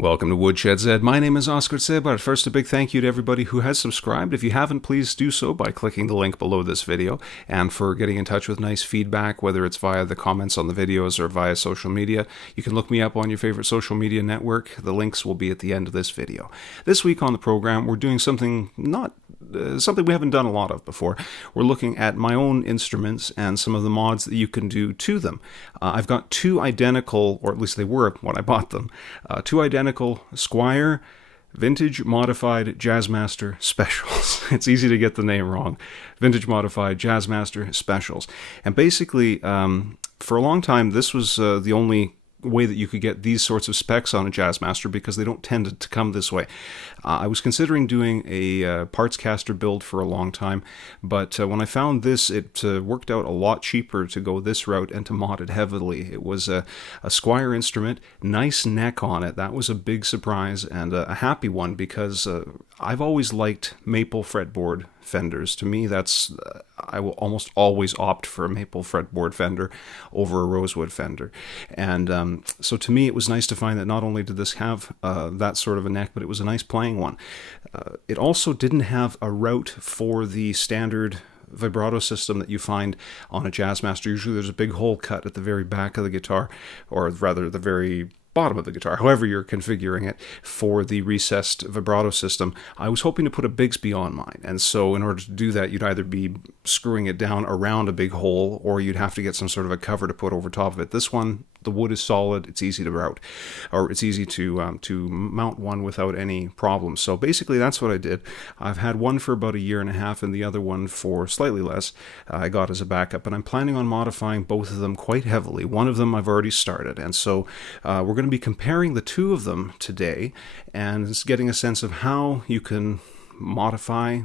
Welcome to Woodshed Z. My name is Oskar Zybart. First, a big thank you to everybody who has subscribed. If you haven't, please do so by clicking the link below this video. And for getting in touch with nice feedback, whether it's via the comments on the videos or via social media, you can look me up on your favorite social media network. The links will be at the end of this video. This week on the program, we're doing something something we haven't done a lot of before. We're looking at my own instruments and some of the mods that you can do to them. I've got two identical, or at least they were when I bought them, two identical Squier vintage modified Jazzmaster specials. It's easy to get the name wrong. Vintage modified Jazzmaster specials. And basically, for a long time, this was the only way that you could get these sorts of specs on a Jazzmaster because they don't tend to come this way. I was considering doing a parts caster build for a long time, but when I found this, it worked out a lot cheaper to go this route and to mod it heavily. It was a Squier instrument, nice neck on it. That was a big surprise and a happy one because I've always liked maple fretboard Fenders. To me, that's I will almost always opt for a maple fretboard Fender over a rosewood Fender. And so to me, it was nice to find that not only did this have that sort of a neck, but it was a nice playing one. It also didn't have a route for the standard vibrato system that you find on a Jazzmaster. Usually there's a big hole cut at the very back of the guitar, or rather the very bottom of the guitar, however you're configuring it, for the recessed vibrato system. I was hoping to put a Bigsby on mine, and so in order to do that, you'd either be screwing it down around a big hole, or you'd have to get some sort of a cover to put over top of it. This one, the wood is solid, it's easy to route, or it's easy to mount one without any problems. So basically that's what I did. I've had one for about a year and a half, and the other one for slightly less I got as a backup, and I'm planning on modifying both of them quite heavily. One of them I've already started, and so we're going to be comparing the two of them today and getting a sense of how you can modify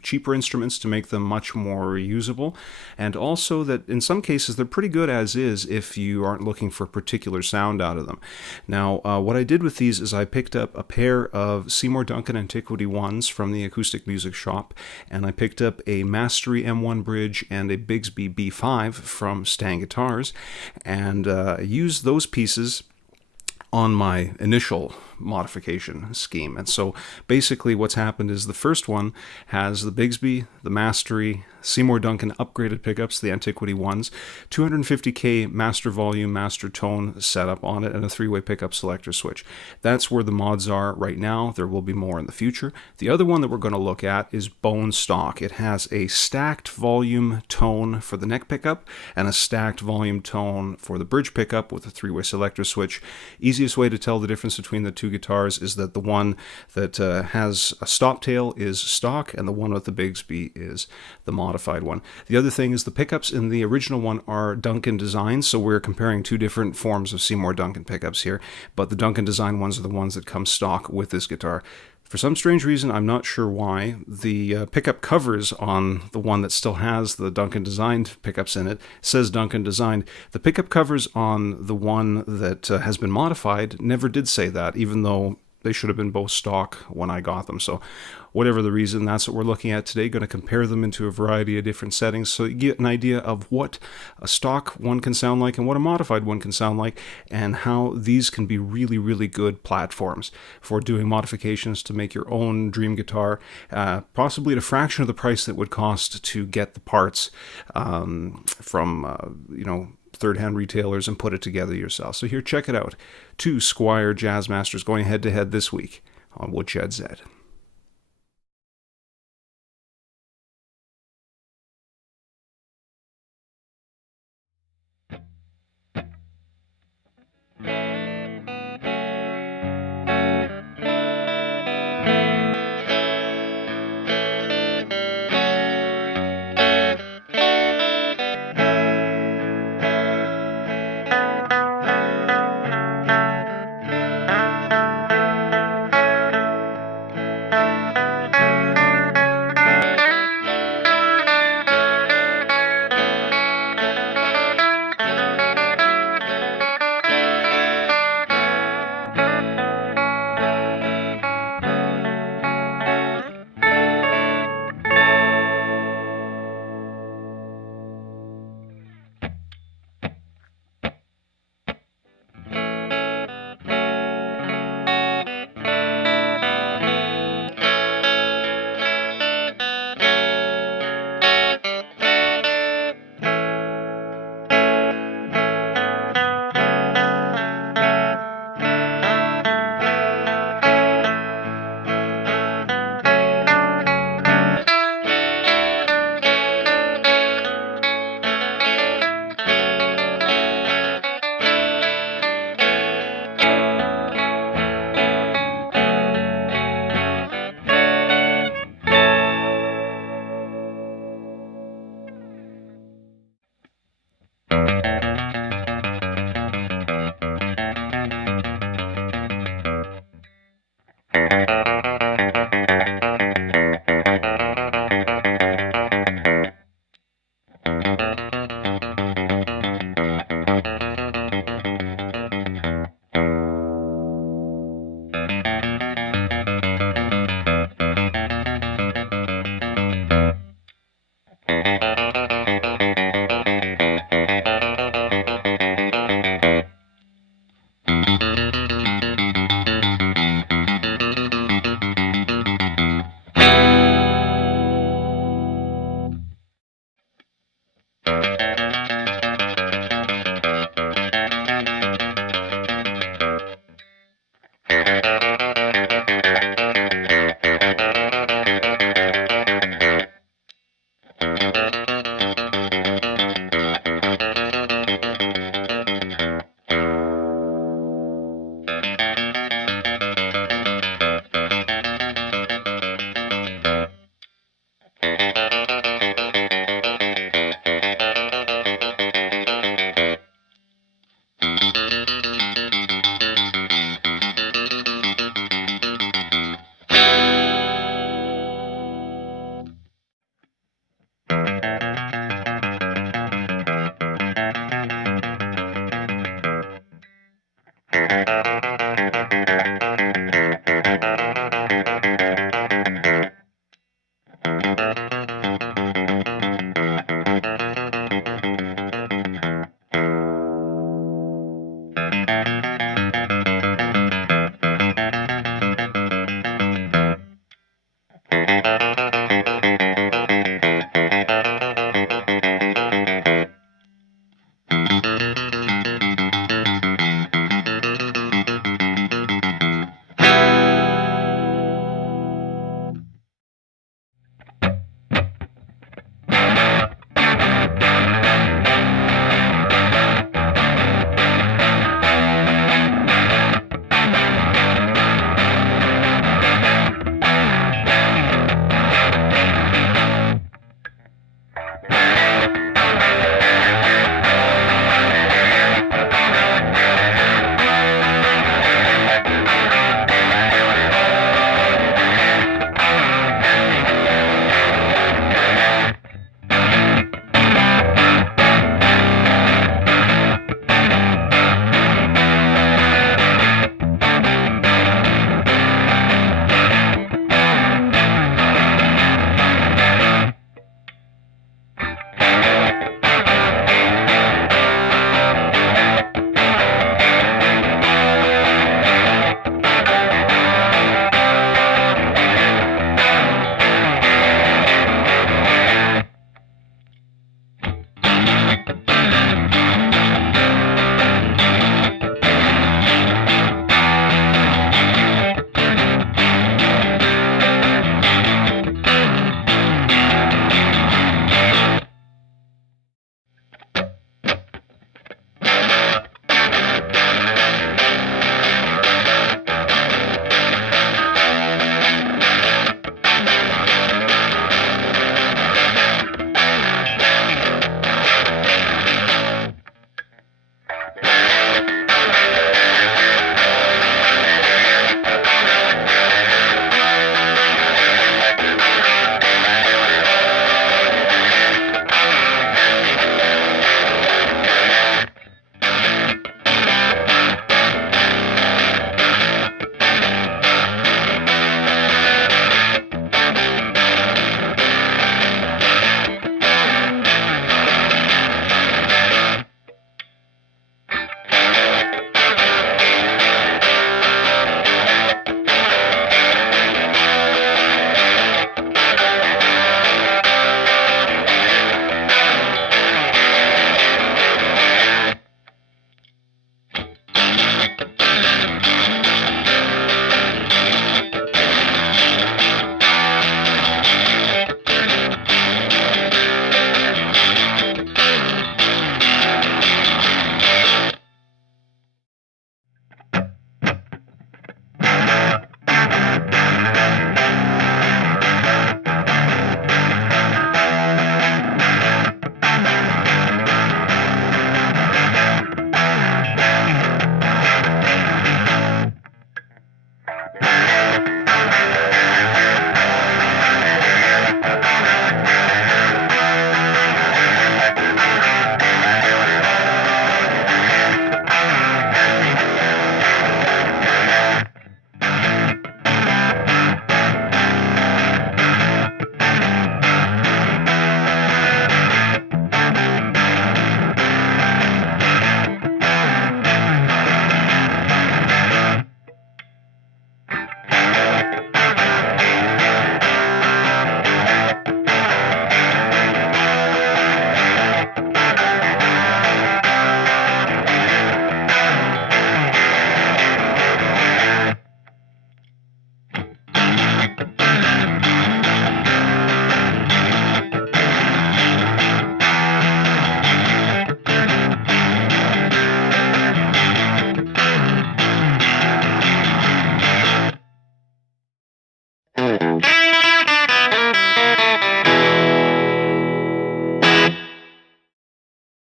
cheaper instruments to make them much more usable, and also that in some cases they're pretty good as is if you aren't looking for particular sound out of them. Now, what I did with these is I picked up a pair of Seymour Duncan Antiquity 1s from the Acoustic Music Shop, and I picked up a Mastery M1 bridge and a Bigsby B5 from Stang Guitars, and used those pieces on my initial modification scheme. And so basically what's happened is the first one has the Bigsby, the Mastery, Seymour Duncan upgraded pickups, the Antiquity ones, 250K master volume, master tone setup on it, and a 3-way pickup selector switch. That's where the mods are right now. There will be more in the future. The other one that we're going to look at is bone stock. It has a stacked volume tone for the neck pickup and a stacked volume tone for the bridge pickup with a 3-way selector switch. Easiest way to tell the difference between the two guitars is that the one that has a stop tail is stock, and the one with the Bigsby is the modified one. The other thing is the pickups in the original one are Duncan designs, so we're comparing two different forms of Seymour Duncan pickups here, but the Duncan design ones are the ones that come stock with this guitar. For some strange reason, I'm not sure why, the pickup covers on the one that still has the Duncan designed pickups in it says Duncan designed. The pickup covers on the one that has been modified never did say that, even though they should have been both stock when I got them. So whatever the reason, that's what we're looking at today. Going to compare them into a variety of different settings so you get an idea of what a stock one can sound like and what a modified one can sound like, and how these can be really, really good platforms for doing modifications to make your own dream guitar, possibly at a fraction of the price that would cost to get the parts from, third-hand retailers and put it together yourself. So here, check it out. Two Squier Jazzmasters going head-to-head this week on Woodshed Z.